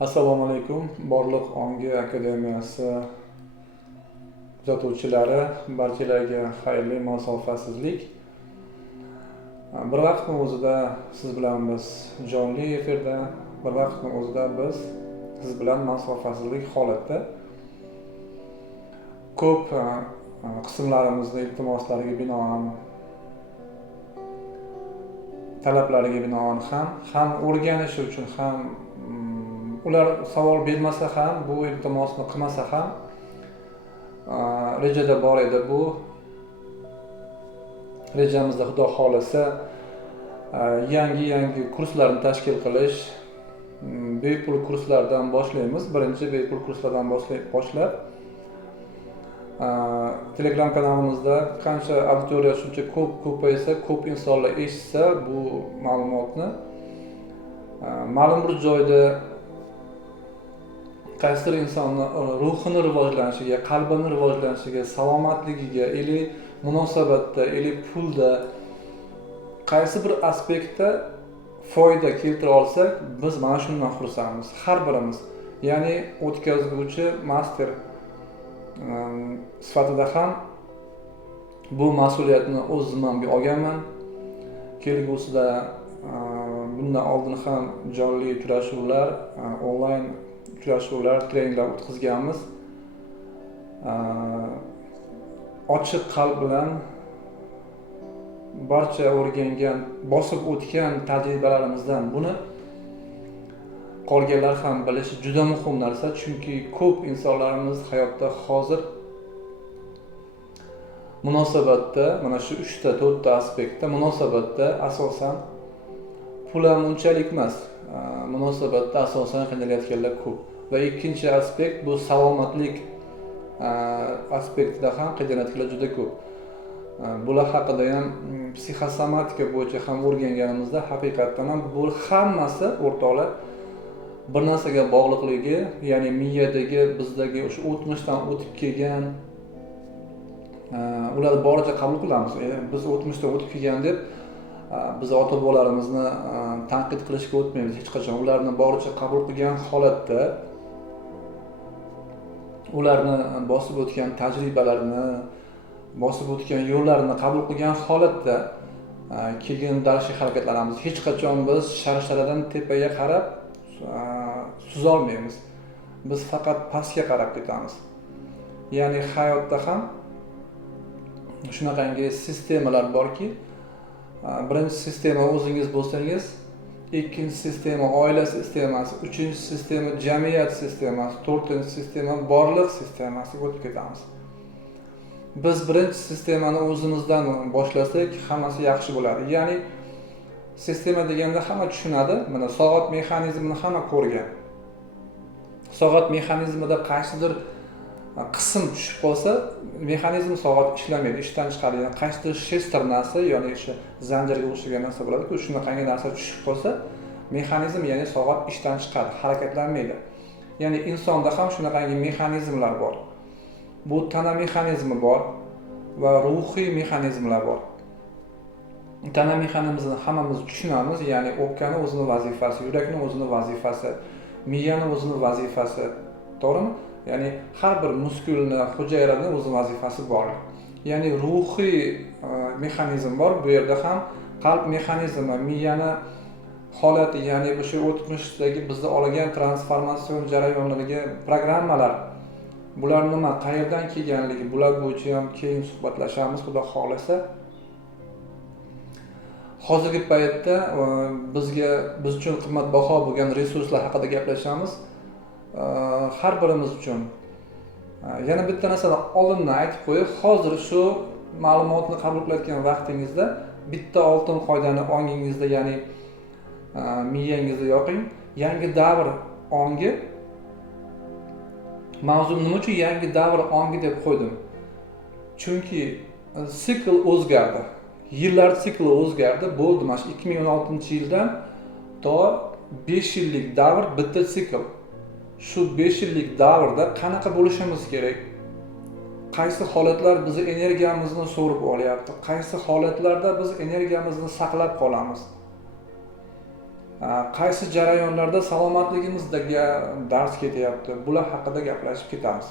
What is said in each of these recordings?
Assalomu alaykum, Borliq Ongi akademiyasi kuzatuvchilari, barchalarga xayrli masofasizlik. Bir vaqtning o'zida siz bilan biz jonli efirda, bir vaqtning o'zida biz siz bilan masofasizlik holatda ko'p qismlarimizni iltimoslariga binoan, talablariga binoan ham o'rganish uchun ham ular savol bermasa ham, bu iltimosni qilmasa ham rejada bor edi. Bu rejamizda Xudo xolasa yangi kurslarni tashkil qilish, bepul kurslardan boshlaymiz. Birinchi bepul kurslardan boshlab Telegram kanalimizda qancha auditoriya shuncha ko'paysa, ko'p insonlar eshitsa bu ma'lumotni ma'lum bir joyda qaysidir insonni ruhini rivojlanishiga, qalbini rivojlanishiga, salomatligiga, ili munosabatda, ili pulda qaysi bir aspektda foyda keltira olsak, biz mana shundan xursandmiz. Har birimiz, ya'ni o'tkazuvchi master sifatida ham bu mas'uliyatni o'z zimmamga olganman. Kelgusida bundan oldin ham jonli uchrashuvlar, onlayn uchrashuvlar, treninglar o'tkazganmiz. Ochiq qalb bilan barcha o'rgangan, bosib o'tgan tajribalarimizdan buni qolganlar ham bilishi juda muhim narsa, chunki ko'p insonlarimiz hayotda hozir munosabatda, mana shu 3-4 ta aspektda munosabatda asosan pul ham unchalik emas, munosabatda asosan qiynalayotganlar ko'p. Va ikkinchi aspekt bu salomatlik aspektida ham qiynalayotganlar juda ko'p. Bular haqida ham psixosomatika bo'yicha ham o'rganganimizda haqiqatdan ham bu hammasi o'rtoqlar bir narsaga bog'liqligi, ya'ni miyadagi bizdagi o'sha o'tmishdan o'tib kelgan ularni boricha qabul qilamiz. Biz o'tmishdan o'tib kelgan deb biz ota-bobolarimizni tanqid qilishga o'tmaymiz hech qachon. Ularni boricha qabul qilgan holatda ularni bosib o'tgan tajribalarini, bosib o'tgan yo'llarini qabul qilgan holatda keyin darshga harakatlanamiz. Hech qachon biz sharsharadan tepaga qarab suzolmaymiz. Biz faqat pastga qarab ketamiz. Ya'ni hayotda ham shunaqangi sistemalar borki, birinchi sistema o'zingiz bo'lsangiz, ikkinchi sistema oila sistemasi, uchinchi sistema jamiyat sistemasi, to'rtinchi sistema borliq sistemasiga o'tib ketamiz. Biz birinchi sistemani o'zimizdan boshlasak, hammasi yaxshi bo'ladi. Ya'ni sistema deganda hamma tushunadi. Mana soat mexanizmini hamma ko'rgan. Soat mexanizmida qaysidir qism tushib qolsa, mexanizm soat ishlamaydi, ishdan chiqadi. Ya'ni qaysidir shester narsa, ya'ni o'sha zanjirga o'xshagan narsa bo'ladi-ku, shunaqangi narsa tushib qolsa, mexanizm, ya'ni soat ishdan chiqadi, harakatlanmaydi. Ya'ni insonda ham shunaqangi mexanizmlar bor. Bu tana mexanizmi bor va ruhiy mexanizmlar bor. Tana mexanizmini hammamiz tushunamiz, ya'ni o'pkani o'zining vazifasi, yurakning o'zining vazifasi, miyani o'zining vazifasi, to'g'rimi? Ya'ni har bir muskulni, hujayraning o'zining vazifasi bor. Ya'ni ruhiy mexanizm bor. Bu yerda ham qalb mexanizmi, miyani holati, ya'ni o'sha o'tmishdagi bizda olgan transformatsion jarayonlariga programmalar, bular nima, qayerdan kelganligi, bular bo'yicha ham keyin suhbatlashamiz, Xudo xolasa. Hozirgi paytda biz uchun qimmatbaho bo'lgan resurslar haqida gaplashamiz. Har birimiz uchun. Yana bitta narsani oldindan aytib qo'yib, hozir shu ma'lumotni qabul qilayotgan vaqtingizda bitta oltin qoidani ongingizda, ya'ni miyangizda yoqing. Yangi davr ongi. Mavzum nima uchun yangi davr ongi deb qo'ydim? Chunki sikl o'zgardi. Yillar sikli o'zgardi. Bo'ldi, mana 2016-yildan to 5 yillik davr bitta sikl. Shu 5 yillik davrda qanaqa bo'lishimiz kerak? Qaysi holatlar bizni energiyamizni so'rib olyapti? Qaysi holatlarda biz energiyamizni saqlab qolamiz? qaysi jarayonlarda salomatligimizdagi dars ketyapti, bular haqida gaplashib ketamiz.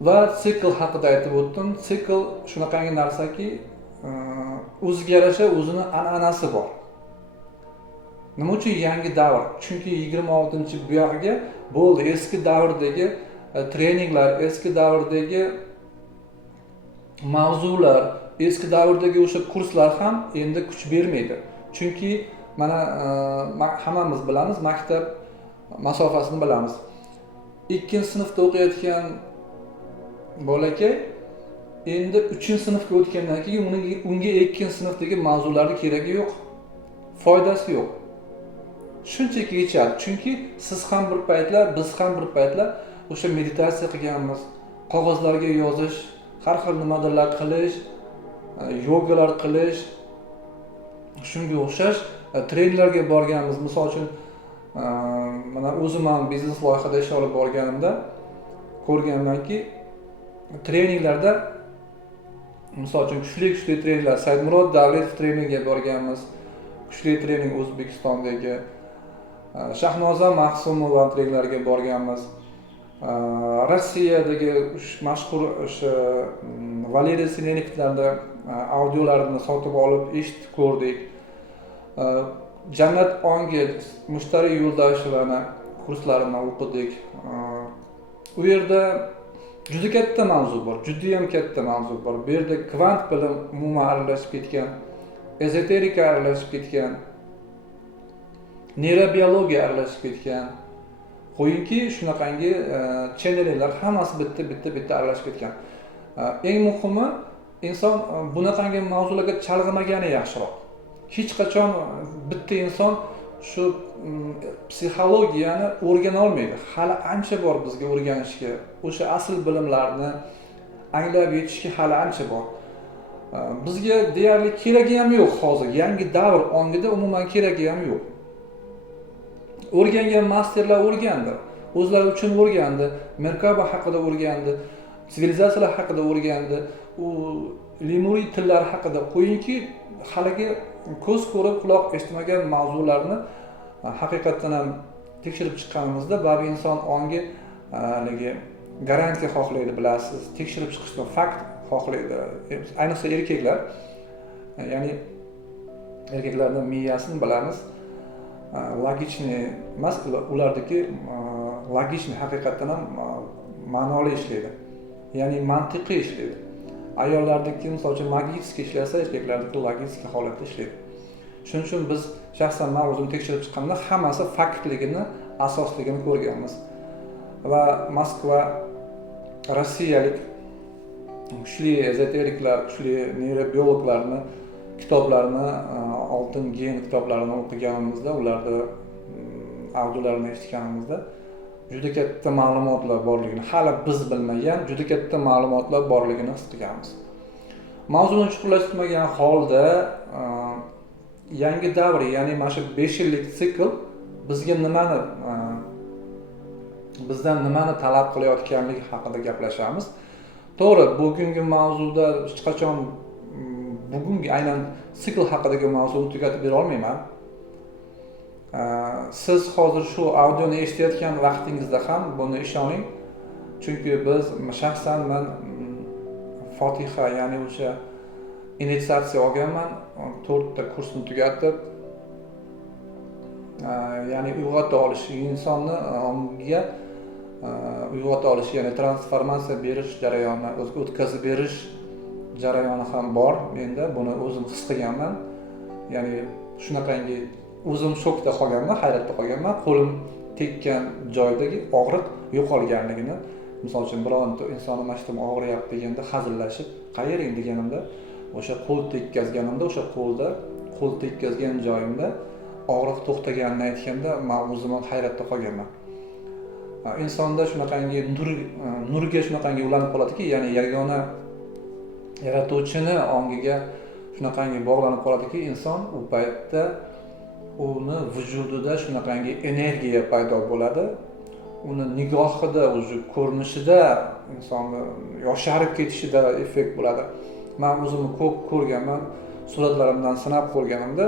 Va sikl haqida aytib o'tdim. Sikl shunaqangi narsaki, o'ziga yarasha o'zini an'anasi bor. Nima uchun yangi davr? Chunki 26-buyog'iga bo'ldi, eski davrdagi treninglar, eski davrdagi mavzular, eski davrdagi o'sha kurslar ham endi kuch bermaydi. Chunki mana hammamiz bilamiz, maktab masofasini bilamiz. 2-sinfda o'qiyotgan bolakay endi 3-sinfga o'tgandan keyin unga 2-sinfdagi mavzularning keragi yo'q, foydasi yo'q. Shunchaki yechadi. Chunki siz ham bir paytlar, biz ham bir paytlar o'sha meditatsiya qilganmiz, qog'ozlarga yozish, har xil nimadirlar qilish, yogalar qilish, shunga o'xshash treninglarga borganmiz. Misol uchun, mana o'zim ham biznes loyihada ish olib borganimda ko'rganmanki, treninglarda misol uchun kuchli treninglar, Saidmurod Davletov treningiga borganmiz. Kuchli trening O'zbekistondagi Shahnoza Mahsumova treninglarga borganmiz. Rossiyadagi mashhur o'sha Valeriy Sineniklarning audiolarini sotib olib eshitib ko'rdik. Jannat ongi mushtariy yo'ldoshlarini kurslarini o'qidik. U yerda juda katta mavzu bor, juda ham katta mavzu bor. Bu yerda kvant bilim umuman aralashib ketgan, ezoterika aralashib ketgan, neyrobiologiya aralashib ketgan. Qo'yingki, shunaqangi channellar hammasi bitta aralashib ketgan. Eng muhimi, inson bunaqangi mavzularga chalg'imagani yaxshiroq. Hech qachon bitta inson shu psixologiyani o'rgana olmaydi. Hali ancha bor bizga o'rganishga. O'sha asl bilimlarni anglab yetishga hali ancha bor. Bizga deyarli keragi ham yo'q hozir. Yangi davr ongida umuman keragi ham yo'q. O'rgangan masterlar o'rgandi. O'zlari uchun o'rgandi. Merkaba haqida o'rgandi. Sivilizatsiyalar haqida o'rgandi. U lemuriy tillar haqida qo'yingki, haligi ko'z ko'rib, quloq eshitmagan mavzularni haqiqatan ham tekshirib chiqqanimizda baribir inson ongi haligi garantiya xohlaydi, bilasiz. Tekshirib chiqishni fakt xohlaydi. Ayniqsa erkaklar. Ya'ni erkaklarning miyasini bilamiz. Logichniy emas, ulardagi logichniy haqiqatan ham ma'noli ishlaydi. Ya'ni mantiqiy ishlaydi. Ayollardagi misol uchun magический ishlasa, erkaklardagi logistik holatda ishlaydi. Shuning uchun biz shaxsan men o'zim tekshirib chiqqanda hammasi faktligini, asosligini ko'rganmiz. Va Moskva rossiyalik kuchli ezoteriklar, kuchli neyrobiologlarni kitoblarini, oltin gen kitoblarini o'qiganimizda, ularda audiolarini eshitganimizda juda katta ma'lumotlar borligini, hali biz bilmagan juda katta ma'lumotlar borligini his qilganmiz. Mavzuni chuqurlashtirmagan holda yangi davr, ya'ni mana shu 5 yillik sikl bizdan nimani talab qilayotganligi haqida gaplashamiz. To'g'ri, bugungi mavzuda hech qachon bugungi aynan sikl haqidagi mavzuni tugatib bera olmayman. Siz hozir shu audioni eshitayotgan vaqtingizda ham buni ishoning. Chunki biz shaxsan men Fotiha, ya'ni o'sha initiatsiya olganman, 4 ta kursni tugatib, ya'ni uyg'ota olish, insonni ongiga uyg'ota olish, ya'ni transformatsiya berish jarayoni, o'tkazib berish jarayoni ham bor menda. Buni o'zim his qilganman. Ya'ni shunaqangi o'zim shokda qolganman, hayratda qolganman. Qo'lim tekkan joydagi og'riq yo'qolganligini, misol uchun bironta inson mana shu og'riyapti deganda hazillashib, "Qayering?" deganimda, o'sha qo'l tekkazganimda, o'sha qo'l tekkazgan joyimda og'riq to'xtaganini aytganda, men o'zim hayratda qolganman. Insonda shunaqangi nurga shunaqangi ulanib qoladiki, ya'ni yagona yaratuvchini ongiga shunaqangi bog'lanib qoladiki, inson u paytda uni vujudida shunaqangi energiya paydo bo'ladi. Uni nigohida, o'zi ko'rinishida, insonni yosharib ketishida effekt bo'ladi. Men o'zimni ko'p ko'rganman. suratlarimdan sinab ko'rganimda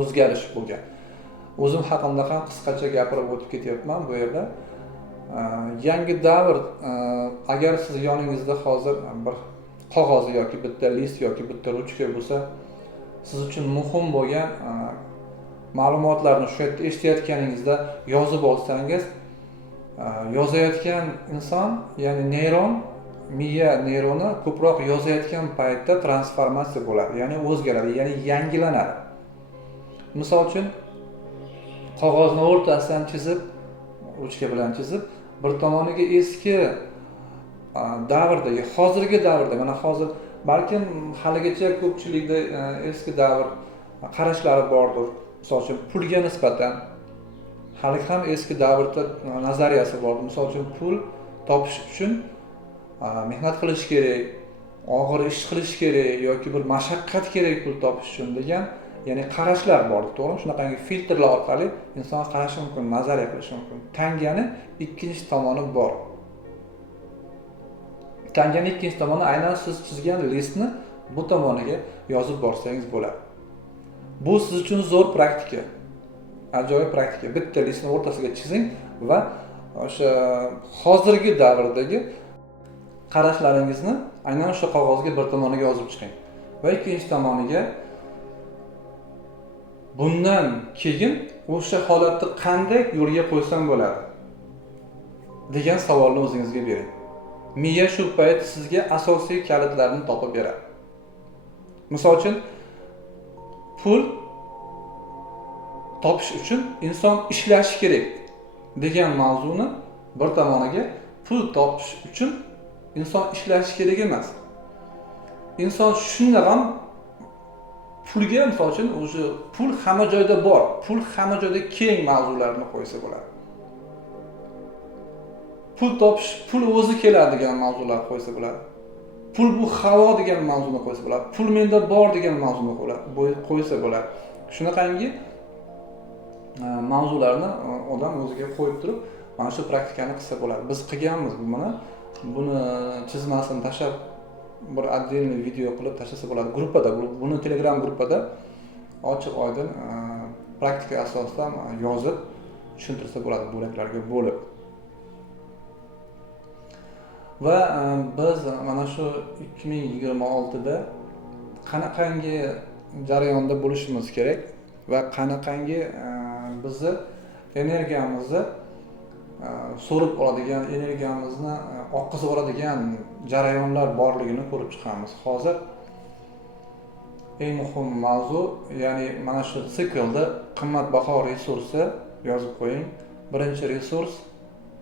o'zgarish bo'lgan. O'zim haqimda ham qisqacha gapirib o'tib ketyapman bu yerda. Yangi davr, agar siz yoningizda hozir bir qog'oz yoki bitta list yoki bitta ruchka bo'lsa, siz uchun muhim bo'lgan ma'lumotlarni shu yerda eshitayotganingizda yozib olsangiz, yozayotgan inson, ya'ni neyron, miya neyroni ko'proq yozayotgan paytda transformatsiya bo'ladi, ya'ni o'zgaradi, ya'ni yangilanadi. Misol uchun qog'ozni o'rtasidan chizib, ruchka bilan chizib, bir tomoniga eski davrdagi, hozirgi davrda, mana hozir balkim haligacha ko'pchilikda eski davr qarashlari bordir. Misol uchun pulga nisbatan hali ham eski davrda nazariyasi bor. Misol uchun pul topish uchun mehnat qilish kerak, og'ir ish qilish kerak yoki bir mashaqqat kerak pul topish uchun degan, ya'ni qarashlar bor, to'g'rimi? Shunaqangi filtrlar orqali inson qarashi mumkin, nazariya qilishi mumkin. Tangani ikkinchi tomoni bor. Tangani ikkinchi tomoni aynan siz chizgan listni bu tomoniga yozib borsangiz bo'ladi. Bu siz uchun zo'r praktika. Ajoyib praktika. Bitta listni o'rtasiga chizing va o'sha hozirgi davrdagi qarashlaringizni aynan o'sha qog'ozga bir tomoniga yozib chiqing. Va ikkinchi tomoniga bundan keyin o'sha holatni qanday yo'lga qo'ysam bo'ladi degan savolni o'zingizga bering. Miya shu payt sizga asosiy kalitlarni topib beradi. Misol uchun pul topish uchun inson ishlashi kerak degan mavzuni bir tomoniga, pul topish uchun inson ishlashi kerak emas. Inson shunday ham pulga, misol uchun, o'sha pul hamma joyda bor, pul hamma joyda keng mavzularni qo'ysa bo'ladi. Pul topish, pul o'zi keladi degan mavzular qo'ysa bo'ladi. Pul bu havo degan mavzuni qo'ysa bo'ladi. Pul menda bor degan mavzuni qo'ysa bo'ladi. Shunaqangi mavzularni odam o'ziga qo'yib turib, mana shu praktikani qilsa bo'ladi. Biz qilganmiz buni chizmasini tashlab bir отдельный video qilib tashlasa bo'ladi. Gruppada, buni Telegram gruppada ochiq oydin praktika asosida yozib tushuntirsa bo'ladi bo'laklarga bo'lib. Va biz mana shu 2026 da qanaqangi jarayonda bo'lishimiz kerak va qanaqangi bizni energiyamizni so'rib oladigan, energiyamizni oqizib oladigan jarayonlar borligini ko'rib chiqamiz. Hozir eng muhim mavzu, ya'ni mana shu siklda qimmatbaho resursi yozib qo'ying. Birinchi resurs,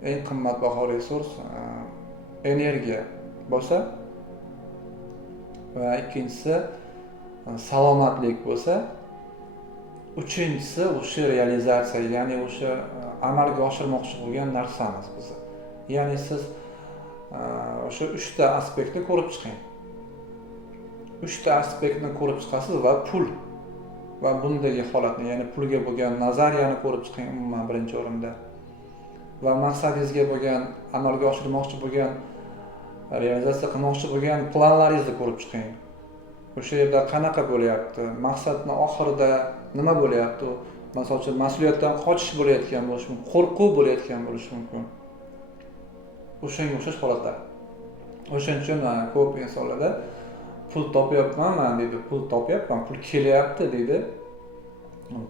eng qimmatbaho resurs energiya bo'lsa va ikkinchisi salomatlik bo'lsa, uchinchisi o'sha realizatsiya, ya'ni o'sha amalga oshirmoqchi bo'lgan narsamiz biz. Ya'ni siz o'sha 3 ta aspektni ko'rib chiqing. 3 ta aspektni ko'rib chiqasiz va pul va bundagi holatni, ya'ni pulga bo'lgan nazariyani ko'rib chiqing umuman birinchi o'rinda. Va maqsadingizga bo'lgan, amalga oshirmoqchi bo'lgan, realizatsiya qilmoqchi bo'lgan planlaringizni ko'rib chiqing. O'sha yerda qanaqa bo'lyapti? Maqsadning oxirida nima bo'lyapti? Masalan uchun mas'uliyatdan qochish bo'layotgan bo'lishi mumkin, qo'rquv bo'layotgan bo'lishi mumkin. O'shanga o'xshash holatlar. O'shaning uchun ko'p insonlarda pul topyapman deydi, pul topyapman, pul kelyapti deydi.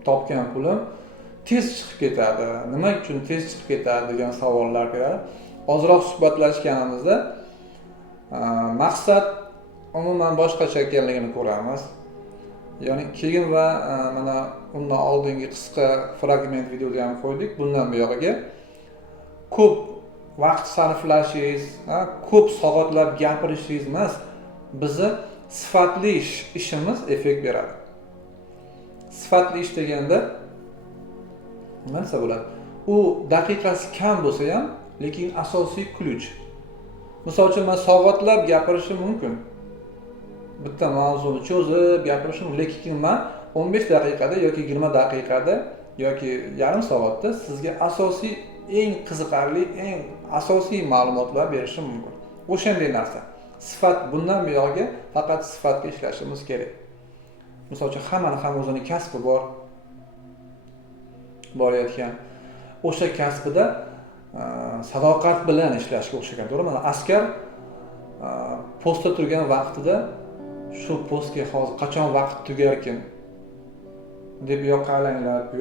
Topgan pulim tez chiqib ketadi. Nima uchun tez chiqib ketadi degan savollar beradi. Ozroq suhbatlashganimizda maqsad umuman boshqacha ekanligini ko'ramiz. Ya'ni keyin va mana undan oldingi qisqa fragment videoda ham qo'ydik. Bundan buyog'iga ko'p vaqt sarflashingiz, ko'p soatlab gapirishingiz emas, bizni sifatli ishimiz effekt beradi. Sifatli ish deganda nima desa bo'ladi? U daqiqasi kam bo'lsa ham, lekin asosiy kuch. Misol uchun men soatlab gapirishim mumkin. Bitta mavzuni cho'zib gapirishim mumkin, lekin men 15 daqiqada yoki 20 daqiqada yoki yarim soatda sizga asosiy, eng qiziqarli, eng asosiy ma'lumotlar berishim mumkin. O'shanday narsa. Sifat bundan buyog'iga faqat sifatga ishlashimiz kerak. Misol uchun hammaning ham o'zining kasbi borayotgan. O'sha kasbida sadoqat bilan ishlashga o'xshagan. To'g'rimi? Askar postda turgan vaqtida shu postga hozir qachon vaqt tugarkin deb bu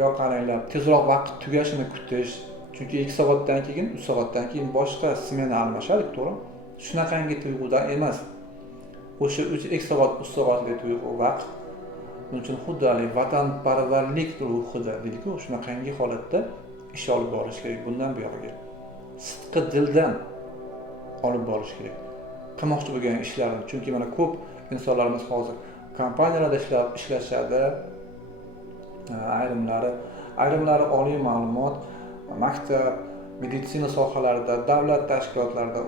yoqqa alanglab, tezroq vaqt tugashini kutish. Chunki 2 soatdan keyin, 3 soatdan keyin boshqa smena almashadi, to'g'rimi? Shunaqangi tuyg'uda emas. O'sha 2 soat, 3 soatlik tuyg'u vaqt uning uchun xuddi vatanparvarlik ruhida deydi-ku, shunaqangi holatda ish olib borish kerak. Bundan buyog'iga sidqi dildan olib borish kerak. Qilmoqchi bo'lgan ishlarini. Chunki mana ko'p insonlarimiz hozir kompaniyalarda ishlashadi. Ayrimlari oliy ma'lumot, maktab, meditsina sohalarida, davlat tashkilotlarida,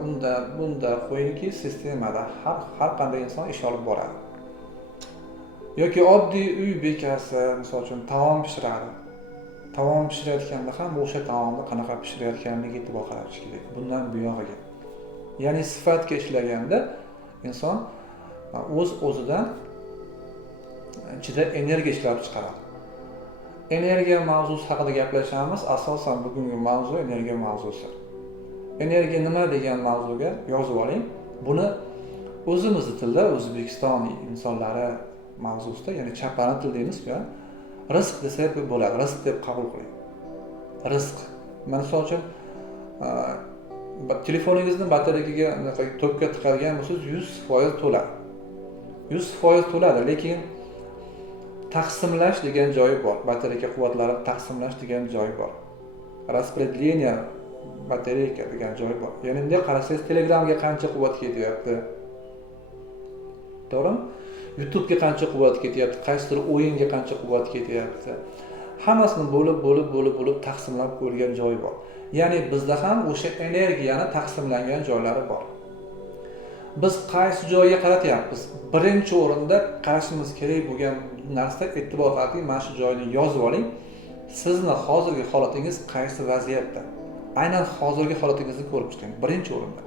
bunda qo'yingki, sistemada har qanday inson ish olib boradi. Yoki oddiy uy bekasi, misol uchun taom pishiradi. Taom pishirayotganda ham o'sha taomni qanaqa pishirayotganiga e'tibor qaratish kerak. Bundan buyog'iga. Ya'ni sifatga ishlaganda inson o'zidan ichida energiya ishlab chiqaradi. Energiya mavzusi haqida gaplashamiz. Asosan bugungi mavzu energiya mavzusi. Energiya nima degan mavzuga yozib oling. Buni o'zimizning tilda O'zbekiston insonlari mavzusida, ya'ni chapana til deymiz-ku, rizq desa bo'ladi. Rizq deb qabul qiling. Rizq. Misol uchun telefoningizni batareyaga to'pga tiqadigan bo'lsangiz 100% to'ladi. 100% to'ladi, lekin taqsimlash degan joyi bor. Batareya quvvatlarini taqsimlash degan joyi bor. Распределение batareyka degan joyi bor. Ya'ni bunday qarasangiz Telegramga qancha quvvat ketyapti? To'g'rimi? YouTube'ga qancha quvvat ketyapti? Qaysidir o'yinga qancha quvvat ketyapti? Hammasini bo'lib taqsimlab qo'yilgan joyi bor. Ya'ni bizda ham o'sha energiyani taqsimlangan joylari bor. Biz qaysi joyga qaratyapmiz? Birinchi o'rinda qarashimiz kerak bo'lgan narsa e'tibor qarating, mana shu joyni yozib oling. Sizni hozirgi holatingiz qaysi vaziyatda? Aynan hozirgi holatingizni ko'rib chiqing. Birinchi o'rinda.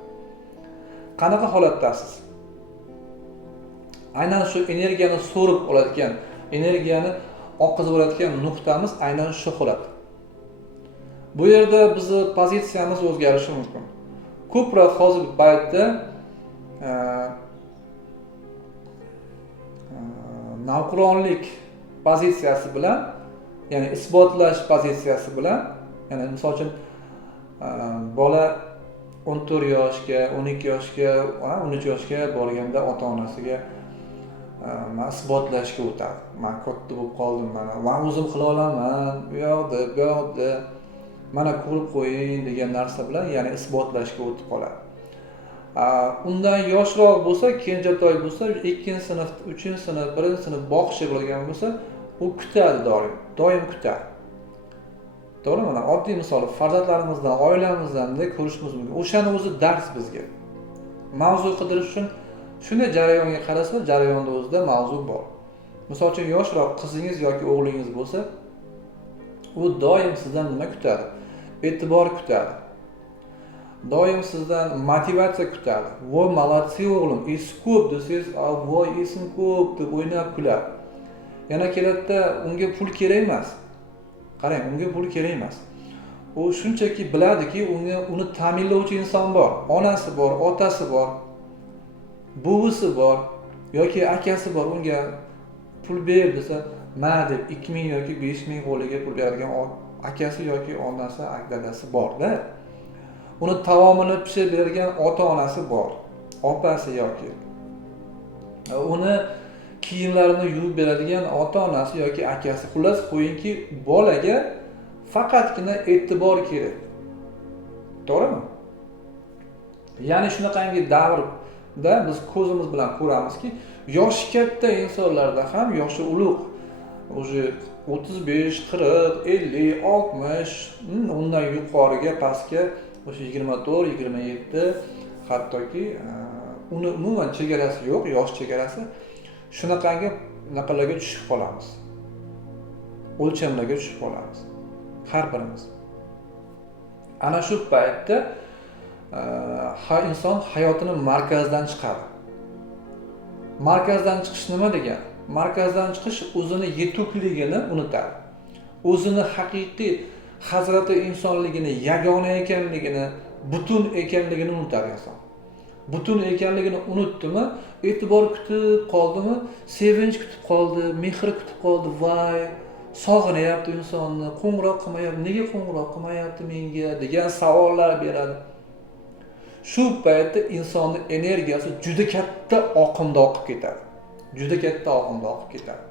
Qanaqa holatdasiz? Aynan shu energiyani so'rib oladigan, energiyani oqizib olayotgan nuqtamiz aynan shu holat. Bu yerda bizni pozitsiyamiz o'zgarishi mumkin. Ko'proq hozirgi paytda navqironlik pozitsiyasi bilan, ya'ni isbotlash pozitsiyasi bilan, ya'ni misol uchun bola 14 yoshga, 12 yoshga, 13 yoshga borganda ota-onasiga men isbotlashga o'tadi. Men katta bo'lib qoldim, men o'zim qila olaman, bu yoqda mana ko'rib qo'ying degan narsa bilan, ya'ni isbotlashga o'tib qoladi. Undan yoshroq bo'lsa, kenjatoy bo'lsa, 2-sinf, 3-sinf, 1-sinf boqishga bo'lgan bo'lsa, u kutadi doim kutadi. To'g'rimi? Mana oddiy misol, farzandlarimizdan, oilamizdan ko'rishimiz mumkin. O'shani o'zi dars bizga. Mavzu qidirish uchun shunday jarayonga qarasa, jarayonda o'zida mavzu bor. Misol uchun yoshroq qizingiz yoki o'g'lingiz bo'lsa, u doim sizdan nima kutadi? E'tibor kutadi. Doim sizdan motivatsiya kutadi. "Voy, молодцы o'g'lim, es ko'p" desangiz, "Voy, esim ko'p" deb o'ynab kuladi. Yana keladida unga pul kerak emas. Qarang, unga pul kerak emas. U shunchaki biladiki, uni ta'minlovchi inson bor. Onasi bor, otasi bor, buvisi bor yoki akasi bor. Unga pul ber desa, "Ma" deb 2000 yoki 5000 qo'liga pul beradigan akasi yoki onasi, dadasi bor-da. Uni taomini pishirib beradigan ota-onasi bor, opasi yoki. Uni kiyimlarini yuvib beradigan ota-onasi yoki akasi. Xullas qo'yingki, bolaga faqatgina e'tibor kerak. To'g'rimi? Ya'ni shunaqangi davrda biz ko'zimiz bilan ko'ramizki, yoshi katta insonlarda ham yoshi ulug', o'zi 35, 40, 50, 60, undan yuqoriga, pastga o'sha 24, 27, hattoki uni umuman chegarasi yo'q, yosh chegarasi. Shunaqangi naqalarga tushib qolamiz. O'lchamlarga tushib qolamiz. Har birimiz. Ana shu paytda inson hayotining markazidan chiqadi. Markazdan chiqish nima degani? Markazdan chiqish o'zini yetukligini unutadi. O'zini haqiqiy hazrati insonligini, yagona ekanligini, butun ekanligini unutadi inson. Butun ekanligini unutdimi, e'tibor kutib qoldimi, sevinch kutib qoldi, mehr kutib qoldi, voy, sog'inyapti insonni, qo'ng'iroq qilmayapti, nega qo'ng'iroq qilmayapti menga degan savollar beradi. Shu paytda insonning energiyasi juda katta oqimda oqib ketadi. Juda katta oqimda oqib ketadi.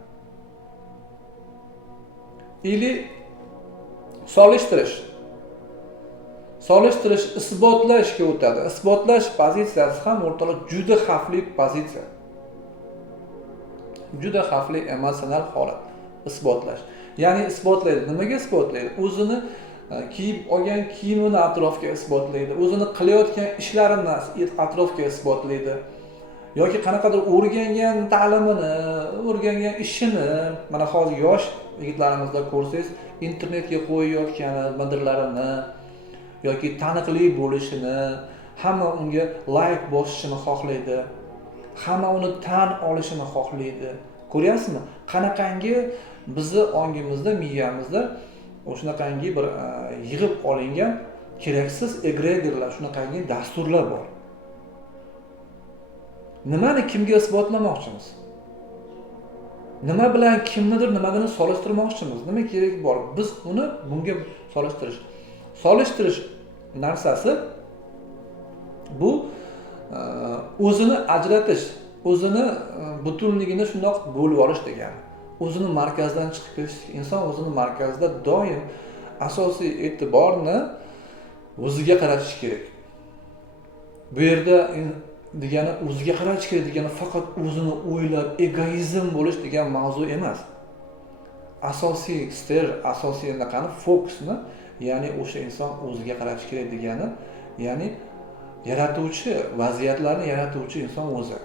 Ili solishtirish isbotlashga o'tadi. Isbotlash pozitsiyasi ham o'rtoqlar juda xavfli pozitsiya. Juda xavfli emotsional holat isbotlash. Ya'ni isbotlaydi. Nimaga isbotlaydi? O'zini kiyib olgan kiyimini atrofga isbotlaydi. O'zini qilayotgan ishlarini atrofga isbotlaydi. Yoki qanaqadir o'rgangan ta'limini, o'rgangan ishini, mana hozir yosh yigitlarimizda ko'rsangiz, internetga qo'yayotgani, madralarini yoki taniqli bo'lishini, hamma unga like bosishini xohlaydi. Hamma uni tan olishini xohlaydi. Ko'ryapsizmi? Qanaqangi bizni ongimizda, miyamizda o'shunaqangi bir yig'ib olingan keraksiz egregorlar, shunaqangi dasturlar bor. Nimani kimga isbotlamoqchimiz? Nima bilan kimnidir nimadan solishtirmoqchimiz? Nima kerak bor? Biz uni bunga solishtirish narsasi bu o'zini ajratish, o'zini butunligini shundoq bo'lib olish degani. O'zini markazdan chiqib ketish. Inson o'zini markazda doim asosiy e'tiborni o'ziga qaratish kerak. Bu yerda degani o'ziga qaratish kerak degani faqat o'zini o'ylab egoizm bo'lish degan mavzu emas. Asosiy asosiy anaqani fokusni, ya'ni o'sha inson o'ziga qaratish kerak degani, ya'ni yaratuvchi, vaziyatlarni yaratuvchi inson o'zi.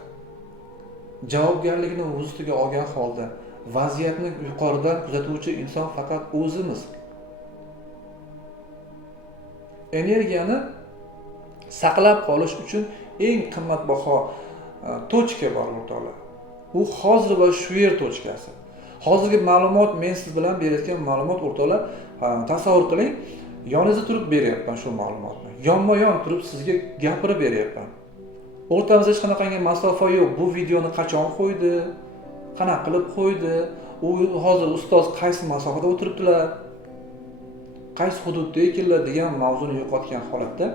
Javobgarlikni o'z ustiga olgan holda vaziyatni yuqoridan kuzatuvchi inson faqat o'zimiz. Energiyani saqlab qolish uchun eng qimmatbaho tochka bor o'rtoqlar. U hozir va shu yer tochkasi. Hozirgi ma'lumot, men siz bilan berayotgan ma'lumot o'rtoqlar, tasavvur qiling, yoningizda turib beryapman shu ma'lumotni. Yonma-yon turib sizga gapirib beryapman. O'rtamizda hech qanaqangi masofa yo'q. Bu videoni qachon qo'ydi? Qanaqa qilib qo'ydi? U hozir ustoz qaysi masofada o'tiribdilar? Qaysi hududda ekanlar degan mavzuni yo'qotgan holatda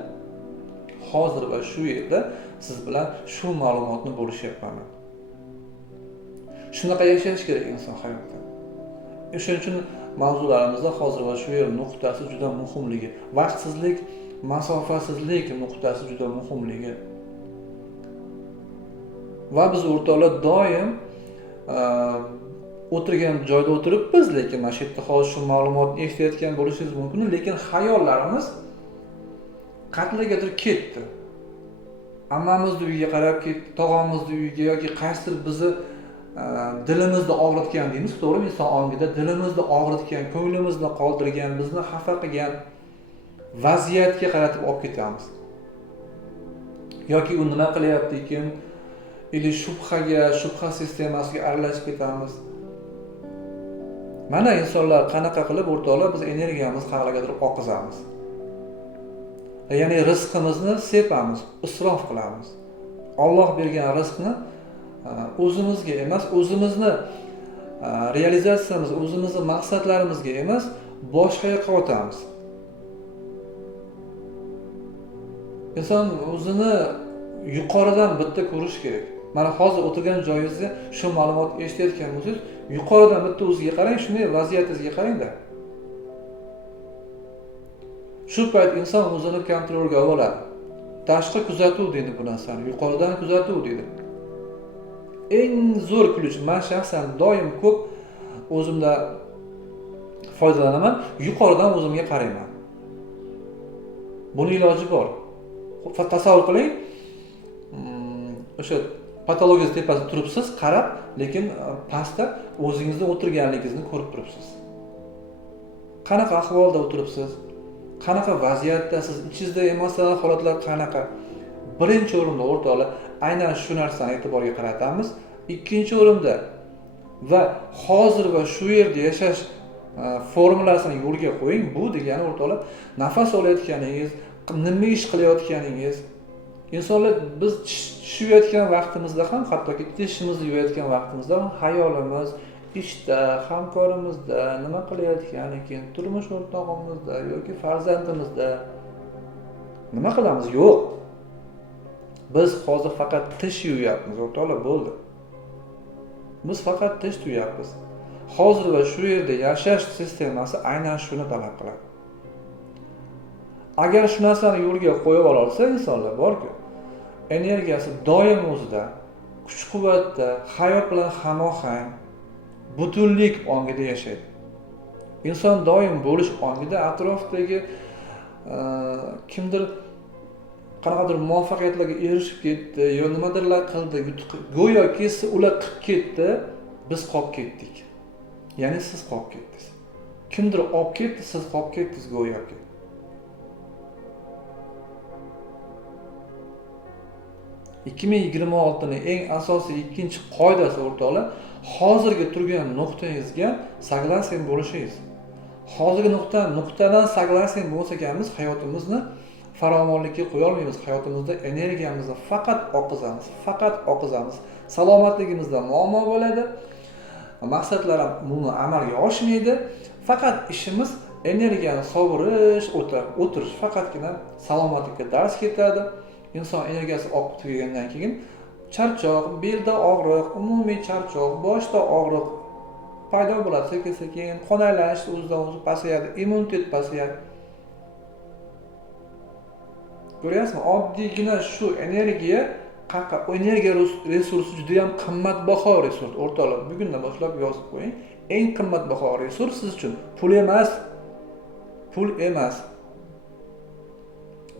hozir va shu yerda siz bilan shu ma'lumotni bo'lishyapman. Shunaqa yashash kerak inson hayotda. Shuning uchun mavzularimizda hozir va shu yer nuqtasi juda muhimligi, vaqtsizlik, masofasizlik nuqtasi juda muhimligi. Va biz o'rtoqlar doim o'tirgan joyda o'tiribmiz, lekin mana shu yerda hozir shu ma'lumotni eshitayotgan bo'lishingiz mumkin, lekin xayollarimiz qatligagadir ketdi. Ammamizning uyiga qarab ketdi, tog'amizning uyiga yoki qaysidir bizni dilimizni og'ritgan deymiz, to'g'rimi? Inson ongida dilimizni og'ritgan, ko'nglimizni qoldirgan, bizni xafa qilgan vaziyatga qaratib olib ketamiz. Yoki u nima qilyapti ekan, ili shubha sistemasiga aralashib ketamiz. Mana insonlar qanaqa qilib o'rtoqlar biz energiyamizni qayergadir oqizamiz. Ya'ni rizqimizni sepamiz, isrof qilamiz. Alloh bergan rizqni o'zimizga emas, o'zimizni realizatsiyamiz, o'zimizni maqsadlarimizga emas, boshqa yoqqa o'tamiz. Inson o'zini yuqoridan bitta ko'rish kerak. Mana hozir o'tirgan joyingizda shu ma'lumotni eshitayotgan bo'lsangiz, yuqoridan bitta o'ziga qarang, shunday vaziyatingizga qarang-da. Shu payt inson o'zini kontrolga oladi. Tashqi kuzatuv deydi bu narsani, yuqoridan kuzatuv deydi. Eng zo'r kuch, men shaxsan doim ko'p o'zimda foydalanaman, yuqoridan o'zimga qarayman. Buning iloji bor. Tasavvur qiling, o'sha patologiya tepasida turibsiz, qarab, lekin pastda o'zingizning o'tirganligingizni ko'rib turibsiz. Qanaqa ahvolda o'tiribsiz? Qanaqa vaziyatdasiz? Ichingizda emotsional holatlar qanaqa? Birinchi o'rinda o'rtoqlar, aynan shu narsani e'tiborga qaratamiz. ikkinchi o'rinda va hozir va shu yerda yashash formulasini yo'lga qo'ying. Bu degani o'rtoqlar, nafas olayotganingiz, nima ish qilayotganingiz, insonlar biz tish yuvayotgan vaqtimizda ham, hattoki tishimizni yuvayotgan vaqtimizda ham xayolimiz ishda, hamkorimizda, nima qilayotgani, keyin turmush o'rtog'imizda yoki farzandimizda nima qilamiz? Yo'q. Biz hozir faqat tish yuvyapmiz, o'rtoqlar, bo'ldi. Biz faqat tish yuvyapmiz. Hozir va shu yerda yashash sistemasi aynan shuni talab qiladi. Agar shu narsani yo'lga qo'yib olsa, insonlar borku, energiyasi doim o'zida, kuch-quvvatda, hayot bilan hamohang, butunlik ongida yashaydi. Inson doim bo'lish ongida, atrofdagi kimdir qanaqadir muvaffaqiyatlarga erishib ketdi, yo nimadirlar qildi, go'yoki ular qilib ketdi, biz qolib ketdik. Ya'ni siz qolib ketdingiz. Kimdir olib ketdi, siz qolib ketdingiz go'yoki. ...2026ning eng asosiy ikkinchi qoidasi o'rtoqlar, hozirgi turgan nuqtangizga saglansen bo'lishingiz. Hozirgi nuqtadan saglansen bo'lsa ekanmiz, hayotimizni farovonlikka qo'ya olmaymiz. Hayotimizda energiyamizni faqat oqizamiz. Salomatligimizda muammo bo'ladi. Maqsadlar ham buni amalga oshmaydi. Faqat ishimiz energiyani sovurish, o'tirish, faqatgina salomatlikka dars ketadi. Inson energiyasi oqib tugagandan keyin charchoq, belda og'riq, umumiy charchoq, boshda og'riq paydo bo'ladi. Sekin-sekin qon aylanish o'zidan-o'zi pasayadi, immunitet pasayadi. Ko'ryapsizmi? Oddiygina shu energiya resursi juda ham qimmatbaho resurs. O'rtoqlar, bugundan boshlab yozib qo'ying. Eng qimmatbaho resurs siz uchun pul emas.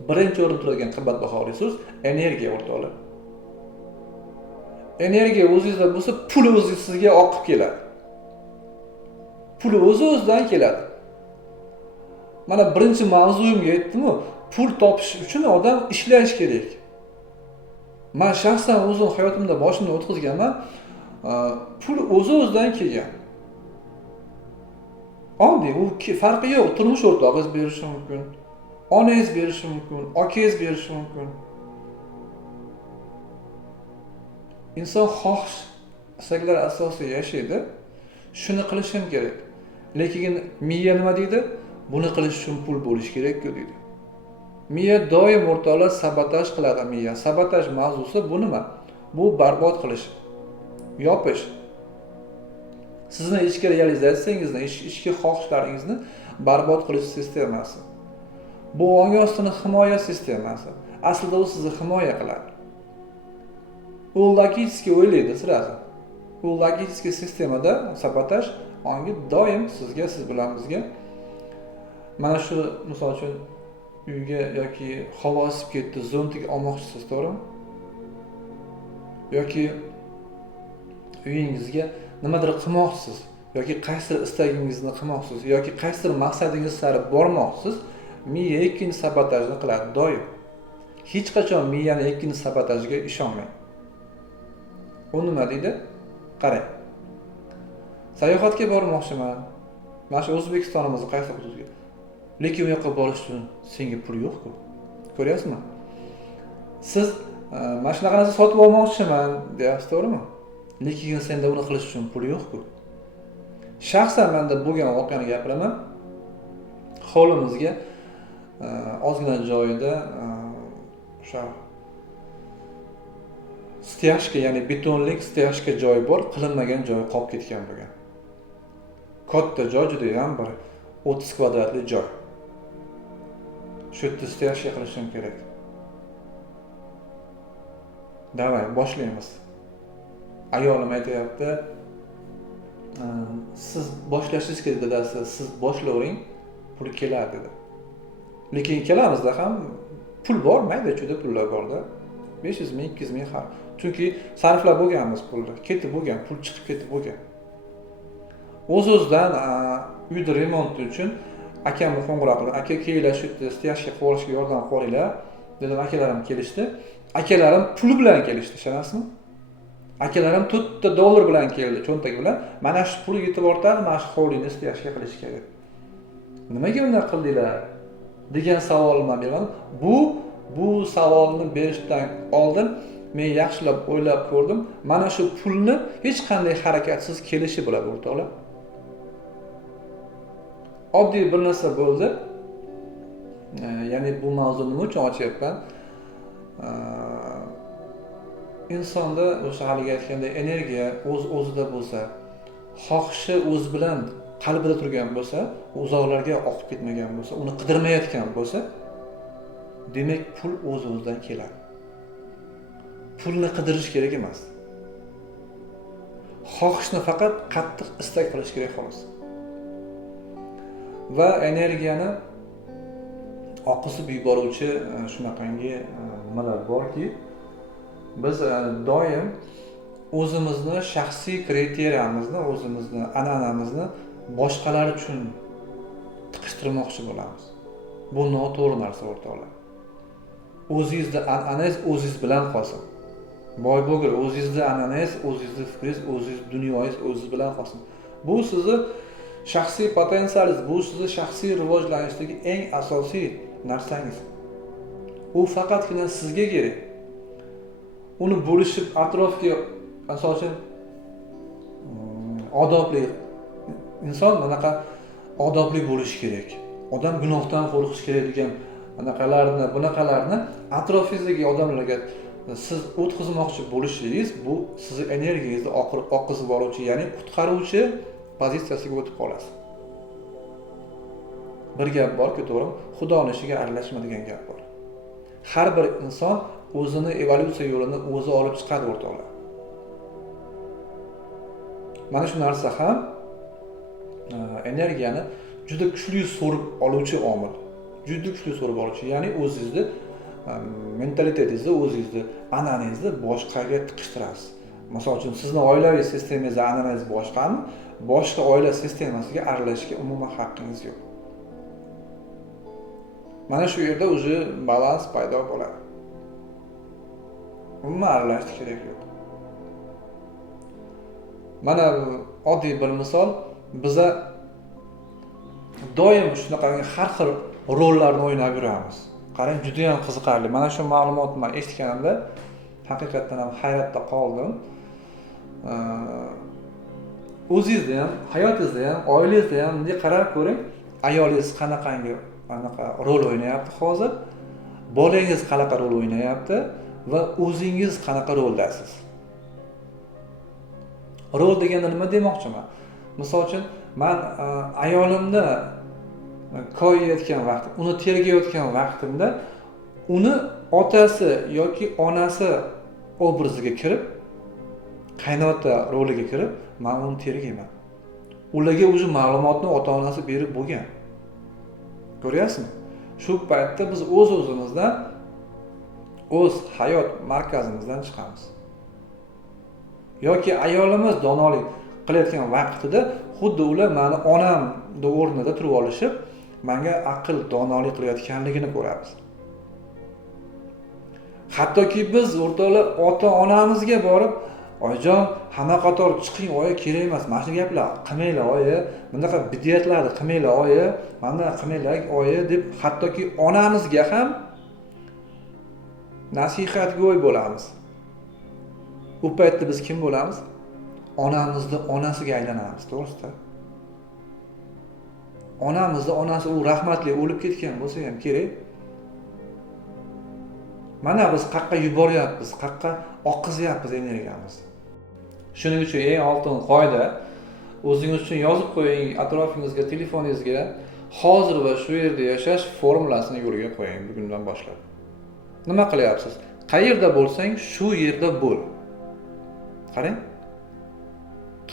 Birinchi o'rinda turadigan qimmatbaho resurs energiya, o'rtoqlar. Energiya o'zingizda bo'lsa, pul o'zi sizga oqib keladi. Pul o'zidan keladi. Mana birinchi mavzuyimga aytdim-ku, pul topish uchun odam ishlash kerak. Men shaxsan o'zim hayotimda boshimdan o'tkazganman, pul o'zidan kelgan. Oddiy, u farqi yo'q. Turmush o'rtog'ingiz berishi mumkin, onangiz berishi mumkin, akangiz berishi mumkin. Inson xohish, istaklar asosida yashaydi. Shuni qilishim kerak. Lekin miya nima deydi? Buni qilish uchun pul bo'lish kerak-ku deydi. Miya doim o'rtoqlar sabotaj qiladi miya. Sabotaj mavzusi bu nima? Bu barbod qilish, yopish. Sizni ichki realizatsiyangizni, ichki xohishlaringizni barbod qilish sistemasi. Bu ong ostini himoya sistemasi. Aslida u sizni himoya qiladi. U logически o'ylaydi sirasi. U logический sistemada sabotaj ongi doim sizga, siz bilan bizga mana shu misol uchun uyga yoki havo isib ketdi, zontik olmoqchisiz, to'g'rimi? Yoki uyingizga nimadir qilmoqchisiz, yoki qaysidir istagingizni qilmoqchisiz, yoki qaysidir maqsadingiz sari bormoqchisiz, miya ikkinchi sabotajni qiladi doim. Hech qachon miyaning ikkinchi sabotajiga ishonmang. U nima deydi? Qarang. Sayohatga bormoqchiman. Mana shu O'zbekistonimizning qaysi hududiga? Lekin u yoqqa borish uchun senga pul yo'q-ku. Ko'ryapsizmi? Siz mashinangizni sotib olmoqchiman deyapsiz, to'g'rimi? Lekin senda uni qilish uchun pul yo'q-ku. Shaxsan menda bo'lgan voqeani gapiraman. Hovlimizga ozgina joyida o'sha steyashka, ya'ni betonlik steyashka joy bor, qilinmagan joy qolib ketgan bo'lgan. Katta joy, juda ham bir 30 kvadratli joy. Shu yerda steyashka qilishim kerak. Davay, boshlaymiz. Ayolim aytayapti, siz boshlashingiz kerak dadasi, siz boshlavering, pul keladi dedi. Lekin ikkalamizda ham pul bor, mayda-chuyda pullar bor-da. 500 ming, 200 ming har. Chunki sarflab bo'lganmiz pulni, ketib bo'lgan, pul chiqib ketib bo'lgan. O'z-o'zidan uyda remont uchun akamni qo'ng'iroq qildim. Aka, kelinglar shu yerda steyashka qilib olishga yordam qilinglar dedim. Akalarim kelishdi. Akalarim pul bilan kelishdi, ishonasizmi? Akalarim $4 bilan keldi, cho'ntak bilan. Mana shu pul yetib ortadi, mana shu hovlini istashga qilish kerak. Nimaga bunday qildinglar degan savolni men beraman. Bu savolni berishdan oldin men yaxshilab o'ylab ko'rdim. Mana shu pulni hech qanday harakatsiz kelishi bo'ladi o'rtoqlar. Oddiy bir narsa bo'ldi. Ya'ni bu mavzuni nima uchun ochyapman? Insonda o'sha haligi aytganday energiya o'z-o'zida bo'lsa, xohishi o'z bilan qalbida turgan bo'lsa, uzoqlarga oqib ketmagan bo'lsa, uni qidirmayotgan bo'lsa, demak pul o'z-o'zidan keladi. Pulni qidirish kerak emas. Xohishni faqat qattiq istak qilish kerak xolos. Va energiyani oqizib yuboruvchi shunaqangi nimalar borki, biz doim o'zimizni shaxsiy kriteriyamizni, o'zimizni an'anamizni boshqalar uchun tiqishtirmoqchi bo'lamiz. Bu noto'g'ri narsa o'rtoqlar. O'zingizda an'anangiz o'zingiz bilan qolsin. Boy bo'lgur, o'zingizda an'anangiz, o'zingizda fikringiz, o'zingiz dunyoyingiz o'zingiz bilan qolsin. Bu sizni shaxsiy potensialingiz, bu sizni shaxsiy rivojlanishdagi eng asosiy narsangiz. U faqatgina sizga kerak. Uni bo'lishib atrofga, asosan odobli inson bunaqa odobli bo'lish kerak. Odam gunohdan qo'rqish kerak degan bunaqalarni atrofingizdagi odamlarga siz o'tkazmoqchi bo'lishingiz, bu sizni energiyangizni oqizib oluvchi, ya'ni qutqaruvchi pozitsiyasiga o'tib qolasiz. Bir gap borki, to'g'rimi? Xudoning ishiga aralashma degan gap bor. Har bir inson o'zini evolyutsiya yo'lini o'zi olib chiqadi o'rtoqlar. Mana shu narsa ham energiyani juda kuchli so'rib oluvchi omil. Juda kuchli so'rib oluvchi, ya'ni o'zingizni mentalitetingizni, o'zingizni an'anangizni boshqaga tiqishtirasiz. Masalan uchun sizning oilaviy sistemangiz, an'anangiz boshqami, boshqa oila sistemasiga aralashishga umuman haqqingiz yo'q. Mana shu yerda o'zi balans paydo bo'ladi. Umuman aralashish kerak yo'q. Mana oddiy bir misol, biza doim shunaqa har xil rollarni o'ynab yuramiz. Qarang, juda ham qiziqarli. Mana shu ma'lumotni men eshitganimda haqiqatan ham hayratda qoldim. O'zingizda ham, hayotingizda ham, oilangizda ham bunday qarab ko'ring, ayolingiz qanaqangi rol o'ynayapti hozir, bolangiz qanaqa rol o'ynayapti va o'zingiz qanaqa roldasiz. Rol deganda nima demoqchiman? Misol uchun, men ayolimni koyiyotgan vaqt, uni tergayotgan vaqtimda uni otasi yoki onasi obraziga kirib, qaynota roliga kirib, men uni tergayman. Ularga o'zi ma'lumotni ota-onasi berib bo'lgan. Ko'ryapsizmi? Shu paytda biz o'z-o'zimizdan, o'z hayot markazimizdan chiqamiz. Yoki ayolimiz donolik qilayotgan vaqtida xuddi ular meni onamning o'rnida turib olishib, menga aql, donolik qilayotganligini ko'ramiz. Hattoki biz o'rtoqlar ota-onamizga borib, "Oyijon, hamma qator chiqing, oyi, kerak emas. Mana shu gaplar qilmanglar, oyi. Bunaqa bidiyatlarni qilmanglar, oyi. Mana qilmanglar, oyi" deb hattoki onamizga ham nasihatgo'y bo'lamiz. U paytda biz kim bo'lamiz? Onamizni onasiga aylanamiz, to'g'risi. Onamizni onasi u rahmatli o'lib ketgan bo'lsa ham kerak. Mana biz qayerga yuboryapmiz, qayerga oqizyapmiz energiyamizni. Shuning uchun eng oltin qoida, o'zingiz uchun yozib qo'ying, atrofingizga, telefoningizga hozir va shu yerda yashash formulasini yo'lga qo'ying bugundan boshlab. Nima qilyapsiz? Qayerda bo'lsang, shu yerda bo'l. Qarang.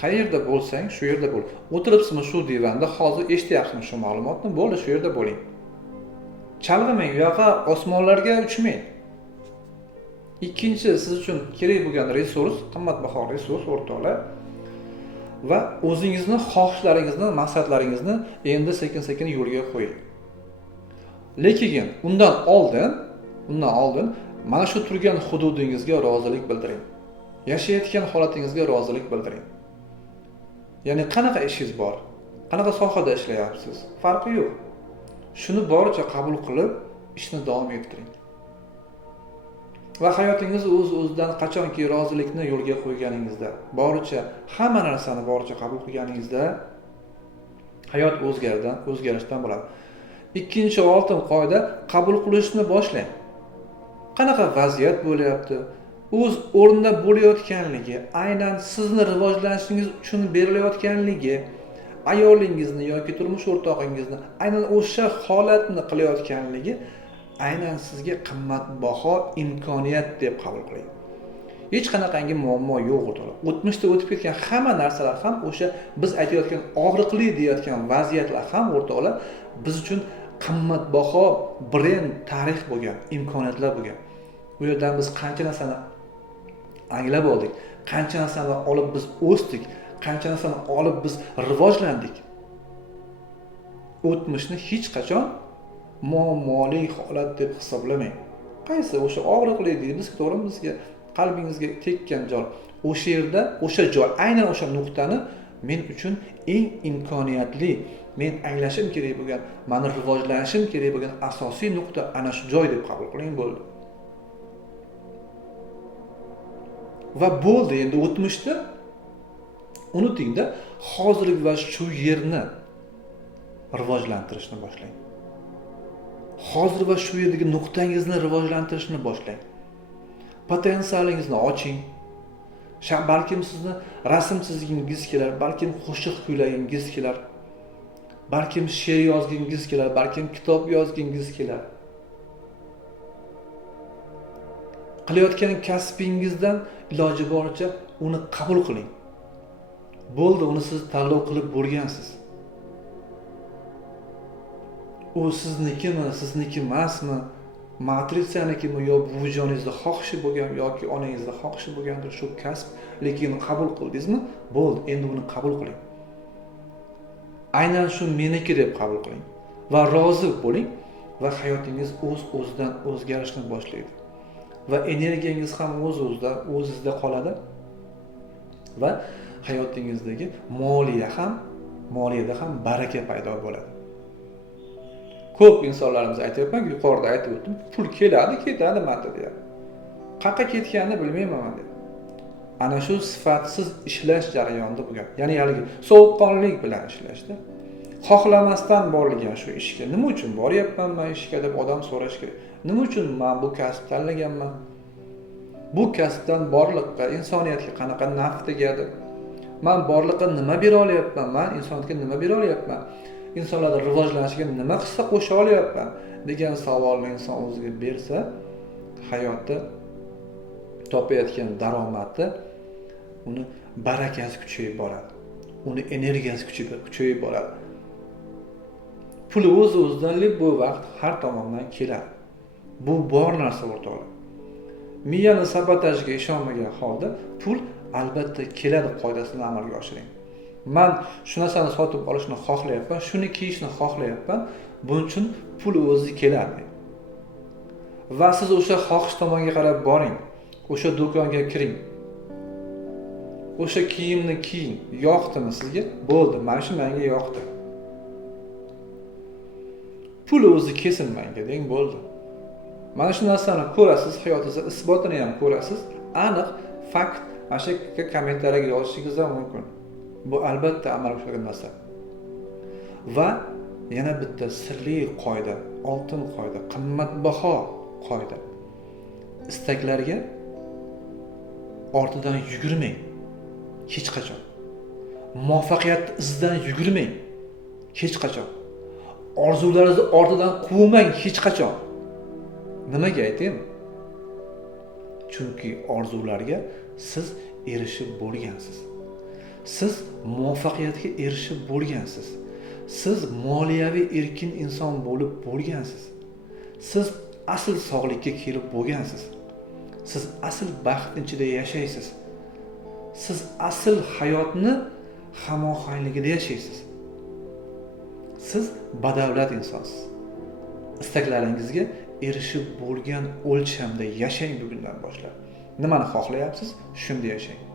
Qayerda bo'lsang, shu yerda bo'l. O'tiribsizmi shu divanda, hozir eshityapsizmi shu ma'lumotni? Bo'ldi, shu yerda bo'ling. Chalg'imang, u yoqqa osmonlarga uchmang. Ikkinchi, siz uchun kerak bo'lgan resurs, qimmatbaho resurs o'rtoqlar va o'zingizni xohishlaringizni, maqsadlaringizni endi sekin-sekin yo'lga qo'ying. Lekin undan oldin mana shu turgan hududingizga rozilik bildiring. Yashayotgan holatingizga rozilik bildiring. Ya'ni qanaqa ishingiz bor? Qanaqa sohada ishlayapsiz? Farqi yo'q. Shuni boricha qabul qilib, ishni davom ettiring. Va hayotingiz o'z-o'zidan qachonki rozilikni yo'lga qo'yganingizda, boricha hamma narsani boricha qabul qilganingizda hayot o'zgarishdan bo'ladi. Ikkinchi oltin qoida qabul qilishni boshlang. Qanaqa vaziyat bo'lyapti? O'z o'rnida bo'layotganligi, aynan sizni rivojlanishingiz uchun berilayotganligi, ayolingizni yoki turmush o'rtog'ingizni aynan o'sha holatni qilayotganligi aynan sizga qimmatbaho imkoniyat deb qabul qiling. Hech qanaqangi muammo yo'q o'rtada. O'tmishda o'tib ketgan hamma narsalar ham o'sha biz aytayotgan og'riqli deyotgan vaziyatlar ham o'rtoqlar biz uchun qimmatbaho brend tarix bo'lgan, imkoniyatlar bo'lgan. Bu yerdan biz qancha narsani anglab oldik, qancha narsani olib biz o'sdik, qancha narsani olib biz rivojlandik. O'tmishni hech qachon muammoli holat deb hisoblamang. Qaysi o'sha og'riqli deymiz, to'g'rimi, bizga qalbingizga tekkan joy. O'sha yerda, o'sha joy, aynan o'sha nuqtani men uchun eng imkoniyatli, men anglashim kerak bo'lgan, meni rivojlanishim kerak bo'lgan asosiy nuqta ana shu joy deb qabul qiling bo'ldi. Va bo'ldi, endi o'tmishda unutingda, hozir va shu yerni rivojlantirishni boshlang. Hozir va shu yerdagi nuqtangizni rivojlantirishni boshlang. Potensialingizni oching. Balkim sizni rasm chizgingiz kelar, balkim qo'shiq kuylagingiz kelar. Balkim she'r yozgingiz kelar, balkim kitob yozgingiz kelar. Qilayotgan kasbingizdan iloji boricha uni qabul qiling. Bo'ldi, uni siz tanlov qilib bo'lgansiz. U siznikimi, sizniki emasmi? Matrisanikimi yo buvijoningizning xohishi bo'lgan yoki onangizning xohishi bo'lgandir shu kasb, lekin qabul qildingizmi? Bo'ldi, endi uni qabul qiling. Aynan shu meniki deb qabul qiling va rozi bo'ling va hayotingiz o'z-o'zidan o'zgarishni boshlaydi. Va energiyangiz ham o'zingizda qoladi va hayotingizdagi moliyada ham baraka paydo bo'ladi. Ko'p insonlarimiz aytayapman, yuqorida aytib o'tdim, pul keladi, ketadi manda deyapti. Qayerga ketganini bilmayman dedi. Ana shu sifatsiz ishlash jarayonida bo'lgan. Ya'ni haligi sovuqqonlik bilan ishlashda. Xohlamasdan borilgan shu ishga nima uchun boryapman men ishga deb odam so'rash kerak. Nima uchun men bu kasb tanlaganman? Bu kasbdan borliqqa, insoniyatga qanaqa naf tegadi? Men borliqqa nima bera olyapman? Men insoniyatga nima bera olyapman? İnsanlarning rivojlanishiga nima hissa qo'sha olyapman degan savolni inson o'ziga bersa, hayotda topayotgan daromadi uni barakasi kuchayib boradi. Uni energiyasi kuchayib boradi. Pul o'z-o'zidan bu vaqt har tomondan keladi. Bu bor narsa o'rtoqlar. Miyani sabotajga ishonmagan holda pul albatta keladi qoidasini amalga oshiring. Men shu narsani sotib olishni xohlayapman, shuni kiyishni xohlayapman, buning uchun pul o'zi keladi. Va siz o'sha xohish tomonga qarab boring. O'sha do'konga kiring. O'sha kiyimni kiying. Yoqdimi sizga? Bo'ldi, mana shu menga yoqdi. Pul o'zi kelsin menga deng, bo'ldi. Mana shu narsani ko'rasiz, hayotingizda isbotini ham ko'rasiz. Aniq fakt mana shu kommentariyaga yozishingiz ham mumkin. Bu albatta amalga oshadigan narsa. Va yana bitta sirli qoida, oltin qoida, qimmatbaho qoida. Istaklarga ortidan yugurmang. Hech qachon. Muvaffaqiyat izidan yugurmang. Hech qachon. Orzularingizni ortidan quvmang hech qachon. Nimaga aytaymi? Chunki orzularga siz erishib bo'lgansiz. Siz muvaffaqiyatga erishib bo'lgansiz. Siz moliyaviy erkin inson bo'lib bo'lgansiz. Siz asl sog'likka kelib bo'lgansiz. Siz asl baxt ichida yashaysiz. Siz asl hayotni hamohangligida yashaysiz. Siz badavlat insonsiz. Istaklaringizga erishib bo'lgan o'lchamda yashang bugundan boshlab. nimani xohlayapsiz, shunda yashang.